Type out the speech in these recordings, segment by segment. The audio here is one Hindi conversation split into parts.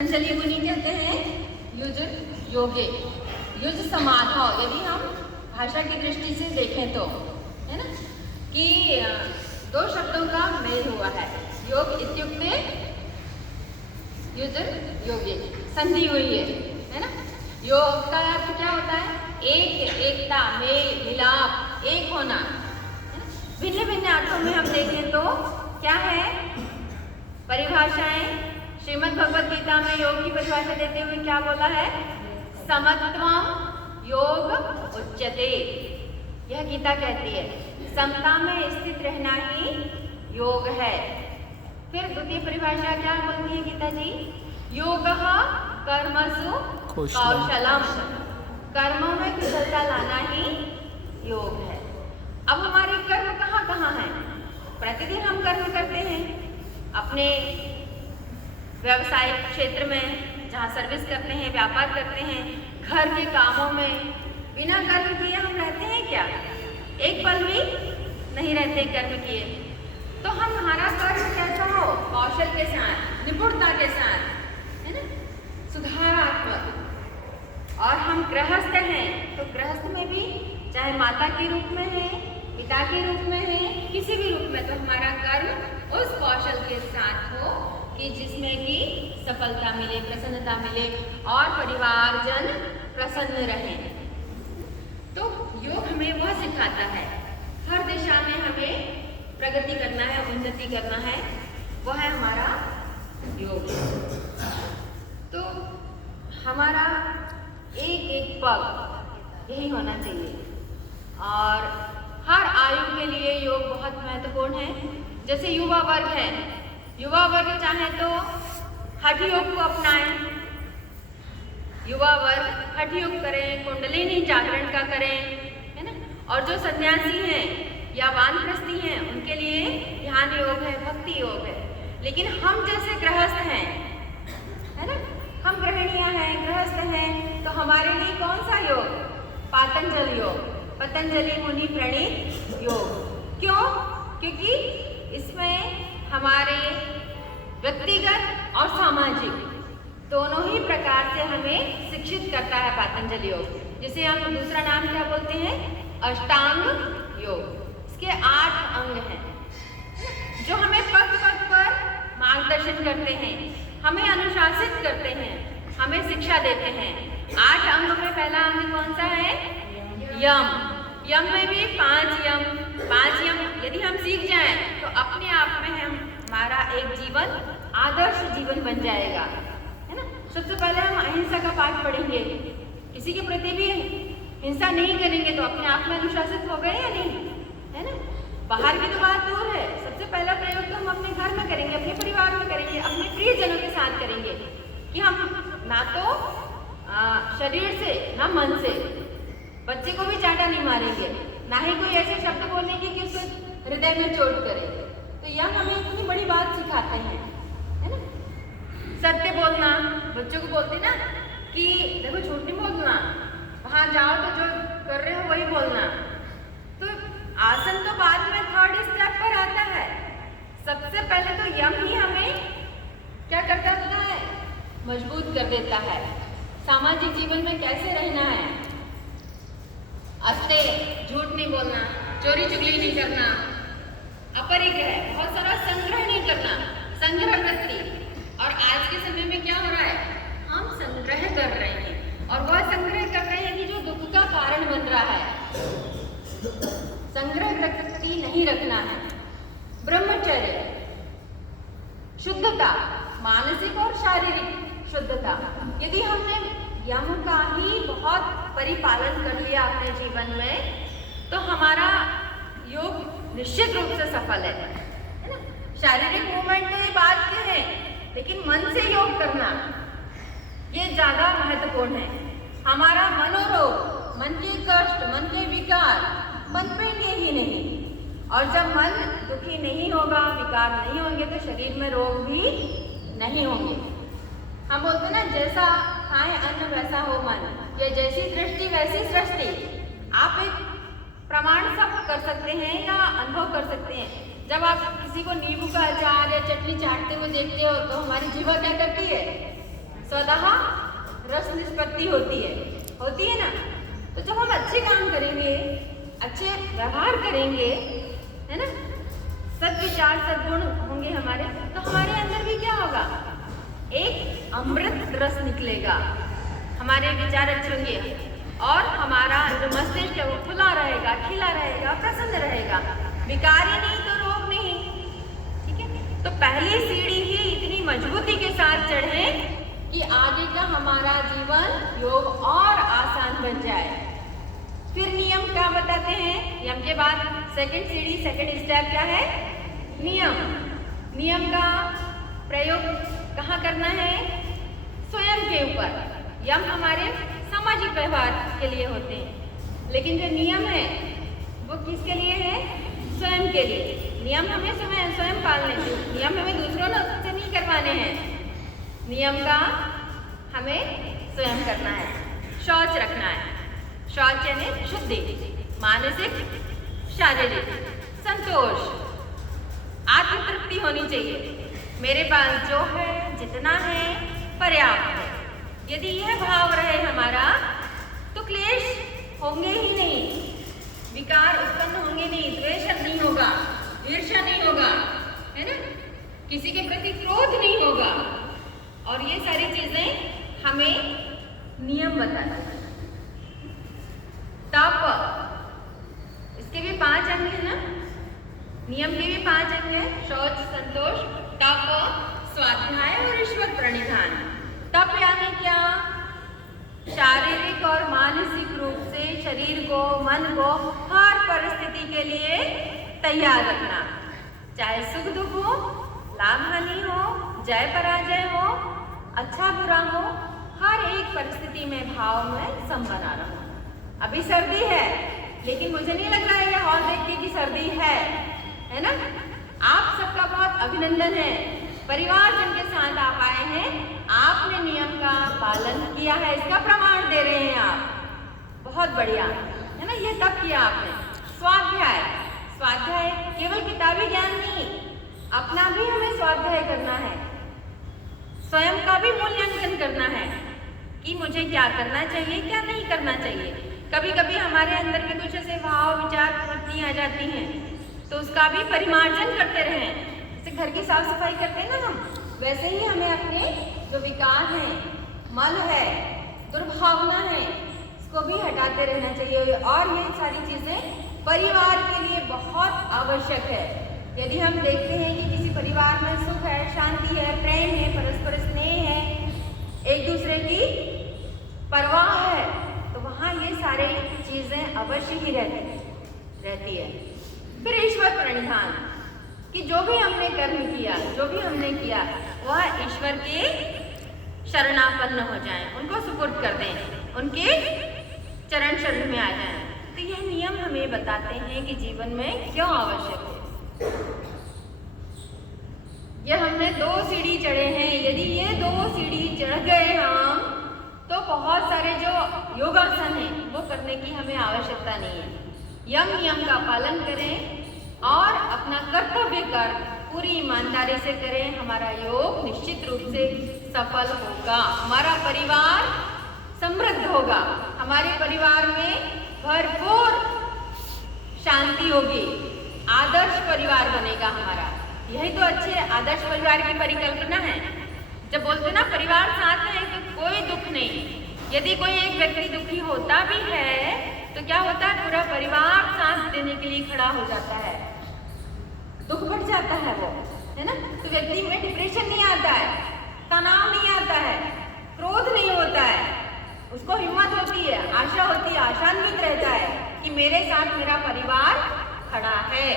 पतंजलि मुनि कहते हैं युज योगे, युज समाधौ। यदि हम भाषा की दृष्टि से देखें तो है ना कि दो शब्दों का मेल हुआ है। योग इत्युक्ते युज योगे, संधि हुई है ना। योग का अर्थ क्या होता है? एकता, मेल, मिलाप, एक होना। भिन्न भिन्न अर्थों में हम देखें तो क्या है परिभाषाएं? श्रीमद् भगवद गीता में योग की परिभाषा देते हुए क्या बोला है? समत्वम योग उच्यते। यह गीता कहती है समता में स्थित रहना ही योग है। फिर द्वितीय परिभाषा क्या बोलती है गीता जी? योगः कर्मसु कौशलम। कर्मों में कुशलता लाना ही योग है। अब हमारे कर्म कहाँ कहाँ हैं? प्रतिदिन हम कर्म करते हैं अपने व्यवसायिक क्षेत्र में, जहाँ सर्विस करते हैं, व्यापार करते हैं, घर के कामों में। बिना कर्म किए हम रहते हैं क्या? एक पल भी नहीं रहते कर्म किए। तो हमारा कर्म कैसा हो? कौशल के साथ, निपुणता के साथ, है ना, सुधारात्मक। और हम गृहस्थ हैं तो गृहस्थ में भी चाहे माता के रूप में है, पिता के रूप में है, किसी भी रूप में, तो हमारा कर्म उस कौशल के साथ हो कि जिसमें कि सफलता मिले, प्रसन्नता मिले और परिवारजन प्रसन्न रहें। तो योग हमें वह सिखाता है, हर दिशा में हमें प्रगति करना है, उन्नति करना है, वह है हमारा योग। तो हमारा एक एक पग यही होना चाहिए। और हर आयु के लिए योग बहुत महत्वपूर्ण है। जैसे युवा वर्ग है, युवा वर्ग चाहे तो हठ योग को अपनाएं, युवा वर्ग हठ योग करें, कुंडलिनी जागरण का करें, है ना। और जो सन्यासी हैं या वानप्रस्थी हैं उनके लिए ध्यान योग है, भक्ति योग है। लेकिन हम जैसे गृहस्थ हैं, है ना, हम गृहिणियां हैं, गृहस्थ हैं, तो हमारे लिए कौन सा योग? पातंजल योग, पतंजलि मुनि प्रणीत योग। क्यों? क्योंकि इसमें हमारे व्यक्तिगत और सामाजिक दोनों ही प्रकार से हमें शिक्षित करता है पातंजलि योग, जिसे हम दूसरा नाम क्या बोलते हैं? अष्टांग योग। इसके 8 अंग हैं जो हमें पग पग पर मार्गदर्शन करते हैं, हमें अनुशासित करते हैं, हमें शिक्षा देते हैं। 8 अंग में पहला अंग कौन सा है? यम। यम में भी 5 यम, 5 यम यदि हम सीख जाएं तो अपने आप में हमारा एक जीवन आदर्श जीवन बन जाएगा, है ना। सबसे पहले हम अहिंसा का पाठ पढ़ेंगे, किसी के प्रति भी हिंसा नहीं करेंगे तो अपने आप में अनुशासित हो गए या नहीं, है ना। बाहर की तो बात दूर है, सबसे पहला प्रयोग तो हम अपने घर में करेंगे, अपने परिवार में करेंगे, अपने प्रियजनों के साथ करेंगे कि हम ना तो शरीर से ना मन से बच्चे को भी चाटा नहीं मारेंगे, ना ही कोई ऐसे शब्द बोलेंगे कि उसको हृदय में चोट करे। तो यह हमें इतनी बड़ी बात सिखाते हैं, है ना। सत्य बोलना, बच्चों को बोलते ना कि देखो झूठ नहीं बोलना, वहाँ जाओ तो जो कर रहे हो वही बोलना। तो आसन तो बाद में 3rd स्टेप पर आता है। सबसे पहले तो यम ही हमें क्या करता है? मजबूत कर देता है। सामाजिक जीवन में कैसे रहना है? अस्ते, झूठ नहीं बोलना, चोरी चुगली नहीं करना, अपरिग्रह, बहुत सारा संग्रह नहीं करना, संग्रह वृत्ति। और आज के समय में क्या हो रहा है? हम संग्रह कर रहे हैं, और वह संग्रह कर रहे हैं कि जो दुख का कारण बन रहा है। संग्रह वृत्ति नहीं रखना है। ब्रह्मचर्य, शुद्धता, मानसिक और शारीरिक शुद्धता। यदि हमने यम का ही बहुत परिपालन कर लिया अपने जीवन में तो हमारा योग निश्चित रूप से सफल है ना। शारीरिक मूवमेंट तो ये बात के है, लेकिन मन से योग करना ये ज्यादा महत्वपूर्ण है। हमारा मनोरोग, मन के कष्ट, मन के विकार पनपेंगे ही नहीं। और जब मन दुखी नहीं होगा, विकार नहीं होंगे तो शरीर में रोग भी नहीं होंगे। हम बोलते ना जैसा खाए अन्न वैसा हो मन, या जैसी दृष्टि वैसी सृष्टि। आप एक प्रमाण सब कर सकते हैं या अनुभव कर सकते हैं। जब आप किसी को नींबू का अचार या चटनी चाटते हुए देखते हो तो हमारी जीवा क्या करती है? स्वतः रस निष्पत्ति होती है ना। तो जब हम अच्छे काम करेंगे, अच्छे व्यवहार करेंगे, है ना, सद्विचार सद्गुण होंगे हमारे, तो हमारे अंदर भी क्या होगा, एक अमृत रस निकलेगा। हमारे विचार अच्छे होंगे और हमारा जो मस्तिष्क है वो खुला रहेगा, खिला रहेगा, प्रसन्न रहेगा। विकार ही नहीं तो रोग नहीं। ठीक है, तो पहली सीढ़ी ही इतनी मजबूती के साथ चढ़े कि आगे का हमारा जीवन योग और आसान बन जाए। फिर नियम क्या बताते हैं? नियम के बाद सेकंड सीढ़ी, सेकंड स्टेप क्या है? नियम। नियम का प्रयोग कहाँ करना है? स्वयं के ऊपर। यम हमारे सामाजिक व्यवहार के लिए होते हैं, लेकिन जो नियम है वो किसके लिए है? स्वयं के लिए। नियम हमें स्वयं पालने थे, नियम हमें दूसरों से नहीं करवाने हैं। नियम का हमें स्वयं करना है। शौच रखना है। शौच यानी शुद्धि, मानसिक, शारीरिक, संतोष, आत्मतृप्ति होनी चाहिए। मेरे पास जो है, जितना है, पर्याप्त है। यदि यह भाव रहे हमारा तो क्लेश होंगे ही नहीं, विकार उत्पन्न होंगे नहीं, द्वेष नहीं होगा, ईर्ष्या नहीं होगा, है ना, किसी के प्रति क्रोध नहीं होगा। और ये सारी चीजें हमें नियम बताते हैं। तप, इसके भी 5 अंग है ना, नियम के भी 5 अंग है। शौच, संतोष, तप, स्वाध्याय और ईश्वर प्रणिधान। तप यानी क्या? शारीरिक और मानसिक रूप से शरीर को, मन को हर परिस्थिति के लिए तैयार रखना, चाहे सुख दुख हो, लाभ हानि हो, जय पराजय हो, अच्छा बुरा हो, हर एक परिस्थिति में भाव में सम बना रहो। अभी सर्दी है, लेकिन मुझे नहीं लग रहा है ये हॉल देख के कि सर्दी है ना। आप सबका बहुत अभिनंदन है, परिवारजन के साथ आप आए हैं, आपने नियम का पालन किया है, इसका प्रमाण दे रहे हैं आप। बहुत बढ़िया, है ना, ये तब किया आपने। स्वाध्याय, स्वाध्याय केवल किताबी ज्ञान नहीं, अपना भी हमें स्वाध्याय करना है, स्वयं का भी मूल्यांकन करना है कि मुझे क्या करना चाहिए, क्या नहीं करना चाहिए। कभी कभी हमारे अंदर भी कुछ ऐसे भाव, विचार, प्रवृत्तियां आ जाती हैं, तो उसका भी परिमार्जन करते रहें। जैसे घर की साफ सफाई करते हैं ना हम, वैसे ही हमें अपने जो विकार हैं, मल है, दुर्भावना है, इसको भी हटाते रहना चाहिए। और ये सारी चीजें परिवार के लिए बहुत आवश्यक है। यदि हम देखते हैं कि किसी परिवार में सुख है, शांति है, प्रेम है, परस्पर स्नेह है, एक दूसरे की परवाह है, तो वहाँ ये सारी चीजें अवश्य ही रहती है। फिर ईश्वर प्रणिधान, कि जो भी हमने कर्म किया, जो भी हमने किया, वह ईश्वर के शरणापन्न हो जाएं, उनको सुपुर्द कर दें, उनके चरण शरण में आ जाएं। तो यह नियम हमें बताते हैं कि जीवन में क्यों आवश्यक है। ये हमने 2 सीढ़ी चढ़े हैं, यदि ये 2 सीढ़ी चढ़ गए हम, तो बहुत सारे जो योगासन हैं वो करने की हमें आवश्यकता नहीं है। यम नियम का पालन करें और अपना कर्तव्य कर पूरी ईमानदारी से करें, हमारा योग निश्चित रूप से सफल होगा, हमारा परिवार समृद्ध होगा, हमारे परिवार में भरपूर शांति होगी, आदर्श परिवार बनेगा हमारा। यही तो अच्छे आदर्श परिवार की परिकल्पना है। जब बोलते ना परिवार साथ है तो कोई दुख नहीं। यदि कोई एक व्यक्ति दुखी होता भी है तो क्या होता है, पूरा परिवार साथ देने के लिए खड़ा हो जाता है, दुख बढ़ जाता है वो, है ना। तो व्यक्ति में डिप्रेशन नहीं आता है, तनाव नहीं आता है, क्रोध नहीं होता है, उसको हिम्मत होती है, आशा होती है, आशान्वित रहता है कि मेरे साथ मेरा परिवार खड़ा है।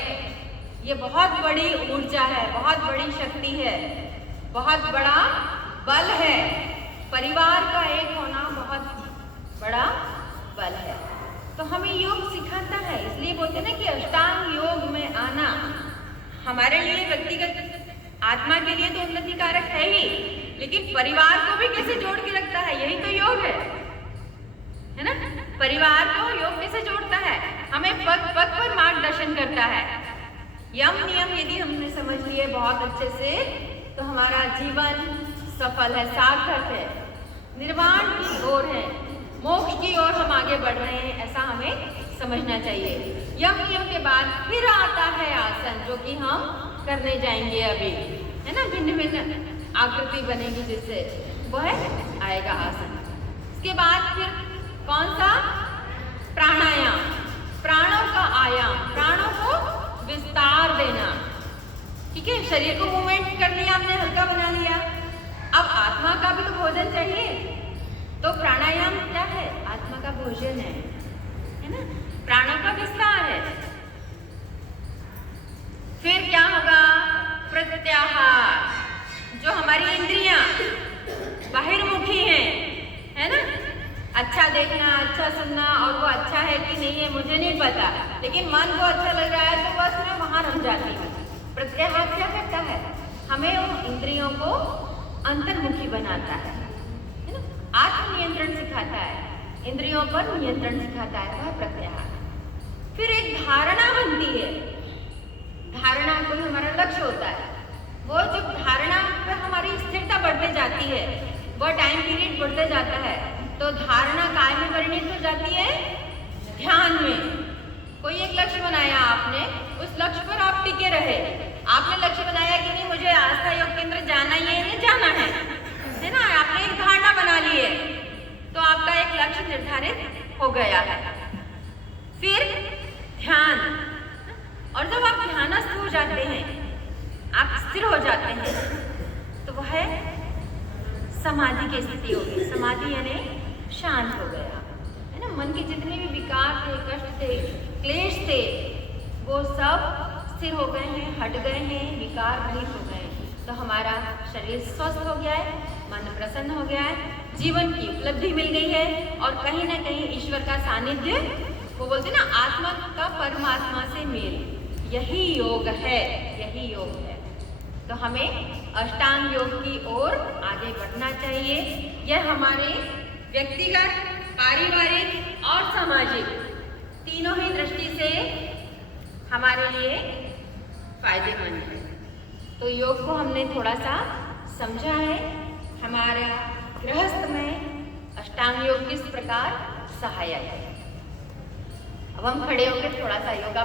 ये बहुत बड़ी ऊर्जा है, बहुत बड़ी शक्ति है, बहुत बड़ा बल है। परिवार का एक होना बहुत बड़ा बल है। तो हमें योग सिखाता है, इसलिए बोलते ना कि अष्टांग योग में आना हमारे लिए व्यक्तिगत आत्मा के लिए तो उन्नति कारक है ही, लेकिन परिवार को भी कैसे जोड़ के रखता है, यही तो योग है ना। परिवार को योग कैसे जोड़ता है, हमें पग पग पर मार्गदर्शन करता है। यम नियम यदि हमने समझ लिए बहुत अच्छे से, तो हमारा जीवन सफल है, सार्थक है। निर्वाण की ओर है, मोक्ष की ओर हम आगे बढ़ रहे हैं, ऐसा हमें समझना चाहिए। यम नियम के बाद फिर आता है आसन, जो कि हम करने जाएंगे अभी, है ना। भिन्न भिन्न आकृति बनेगी जिससे वह आएगा आसन। इसके बाद फिर कौन सा? प्राणायाम, प्राणों का आयाम, प्राणों को विस्तार देना। ठीक है, शरीर को मूवमेंट कर लिया आपने, हल्का बना लिया। अब आत्मा का भी तो भोजन चाहिए, तो प्राणायाम क्या है? आत्मा का भोजन है ना, प्राणों का विस्तार है। फिर क्या होगा? प्रत्याहार, जो हमारी इंद्रियां बाहिर्मुखी हैं, है ना। अच्छा देखना, अच्छा सुनना, और वो अच्छा है कि नहीं है मुझे नहीं पता, लेकिन मन को अच्छा लग रहा है तो बस मैं वहां रम जाती हूँ। प्रत्याहार क्या करता है? हमें उन इंद्रियों को अंतर्मुखी बनाता है ना, आत्मनियंत्रण सिखाता है, इंद्रियों पर नियंत्रण सिखाता है, वह प्रत्याहार। फिर एक धारणा बनती है, धारणा कोई हमारा लक्ष्य होता है, वो जब धारणा पर हमारी स्थिरता बढ़ते जाती है, वह टाइम पीरियड बढ़ते जाता है, तो धारणा काय में परिणित हो जाती है? ध्यान में। कोई एक लक्ष्य बनाया आपने, उस लक्ष्य पर आप टिके रहे। आपने लक्ष्य बनाया कि नहीं मुझे आस्था योग केंद्र जाना ही है, जाना है ना, आपने एक धारणा बना ली है, तो आपका एक लक्ष्य निर्धारित हो गया है। फिर ध्यान, और जब आप ध्यानस्थ हो जाते हैं, आप स्थिर हो जाते हैं, तो वह समाधि की स्थिति होगी। समाधि यानी शांत हो गया, है ना। मन के जितने भी विकार थे, कष्ट थे, क्लेश थे, वो सब स्थिर हो गए हैं, हट गए हैं, विकार रहित हो गए हैं। तो हमारा शरीर स्वस्थ हो गया है, मन प्रसन्न हो गया है, जीवन की उपलब्धि मिल गई है, और कहीं ना कहीं ईश्वर का सानिध्य, वो बोलते ना आत्मा का परमात्मा से मेल, यही योग है, यही योग है। तो हमें अष्टांग योग की ओर आगे बढ़ना चाहिए। यह हमारे व्यक्तिगत, पारिवारिक और सामाजिक तीनों ही दृष्टि से हमारे लिए फायदेमंद है। तो योग को हमने थोड़ा सा समझा है, हमारा गृहस्थ में अष्टांग योग किस प्रकार सहायक है। अब हम खड़े होकर थोड़ा सा योगा